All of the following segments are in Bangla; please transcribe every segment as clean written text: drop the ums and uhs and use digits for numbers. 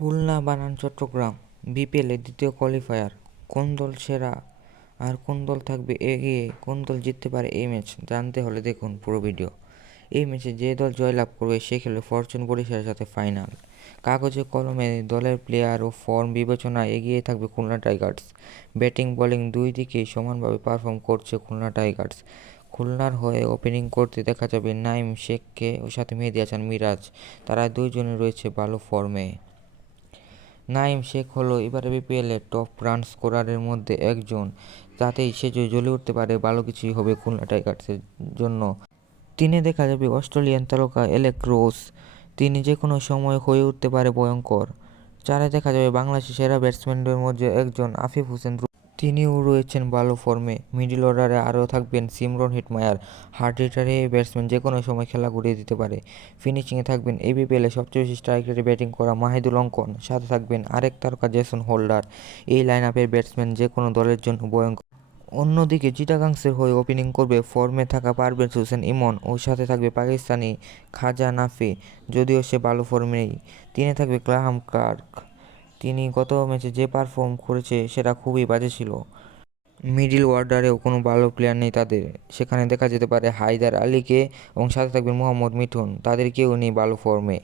খুলনা বনাম চট্টগ্রাম বিপিএলের দ্বিতীয় কোয়ালিফায়ার। কোন দল সেরা আর কোন দল থাকবে এগিয়ে, কোন দল জিততে পারে এই ম্যাচ জানতে হলে দেখুন পুরো ভিডিও। এই ম্যাচে যে দল জয়লাভ করবে সে খেলবে ফরচুন বরিশালের সাথে ফাইনাল। কাগজে কলমে দলের প্লেয়ার ও ফর্ম বিবেচনায় এগিয়ে থাকবে খুলনা টাইগার্স। ব্যাটিং বোলিং দুই দিকেই সমানভাবে পারফর্ম করছে খুলনা টাইগার্স। খুলনার হয়ে ওপেনিং করতে দেখা যাবে নাঈম শেখকে ও সাথে মেহেদী হাসান মিরাজ। তারা দুইজনে রয়েছে ভালো ফর্মে। নাঈম শেখ হলো এবারে বিপিএলের টপ রান স্কোরারের মধ্যে একজন। তাতেই সে যদি জ্বলে উঠতে পারে ভালো কিছুই হবে খুলনা টাইগার্সের জন্য। তিনে দেখা যাবে অস্ট্রেলিয়ান তারকা অ্যালেক রোস। তিনি যে কোনো সময় হয়ে উঠতে পারে ভয়ঙ্কর। চারে দেখা যাবে বাংলাদেশের সেরা ব্যাটসম্যানদের মধ্যে একজন আফিফ হোসেন। তিনিও রয়েছেন ভালো ফর্মে। মিডল অর্ডারে আরও থাকবেন সিমরন হেটমায়ার। হার্ড হিটার এই ব্যাটসম্যান যে কোনো সময় খেলা ঘুরিয়ে দিতে পারে। ফিনিশিংয়ে থাকবেন এই বিপিএলে সবচেয়ে বেশি স্ট্রাইক রেটে ব্যাটিং করা মাহিদুল অঙ্কন। সাথে থাকবেন আরেক তারকা জেসন হোল্ডার। এই লাইন আপের ব্যাটসম্যান যে কোনো দলের জন্য ভয়ঙ্কর। অন্যদিকে চিটাগাংসের হয়ে ওপেনিং করবে ফর্মে থাকা পারভেজ হোসেন ইমন ও সাথে থাকবে পাকিস্তানি খাজা নাফি, যদিও সে ভালো ফর্মে নেই। তিনে থাকবে গ্রাহাম ক্লার্ক। তিনি গত ম্যাচে যে পারফর্ম করেছে সেটা খুবই বাজে ছিল। মিডল অর্ডারেও কোনো ভালো প্লেয়ার নেই তাদের। সেখানে দেখা যেতে পারে হায়দার আলীকে এবং সাথে থাকবেন মোহাম্মদ মিঠুন। তাদের কেউ নেই ভালো ফর্মে।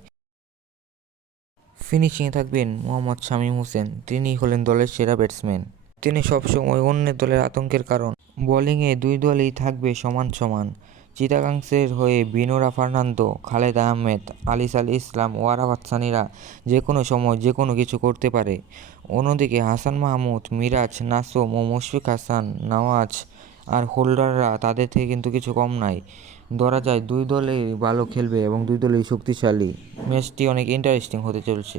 ফিনিশিংয়ে থাকবেন মোহাম্মদ শামীম হোসেন। তিনি হলেন দলের সেরা ব্যাটসম্যান। তিনি সবসময় অন্যের দলের আতঙ্কের কারণ। বোলিংয়ে দুই দলই থাকবে সমান সমান। চিটাগাংসের হয়ে বিনোরা ফার্নান্দো, খালেদ আহমেদ, আলিস আল ইসলাম ও আরাফাত সানিরা যে কোনো সময় যে কোনো কিছু করতে পারে। অন্যদিকে হাসান মাহমুদ, মিরাজ, নাসুম ও মুশফিক হাসান, নওয়াজ আর হোল্ডাররা তাদের থেকে কিন্তু কিছু কম নাই। ধরা যায় দুই দলই ভালো খেলবে এবং দুই দলই শক্তিশালী। ম্যাচটি অনেক ইন্টারেস্টিং হতে চলছে।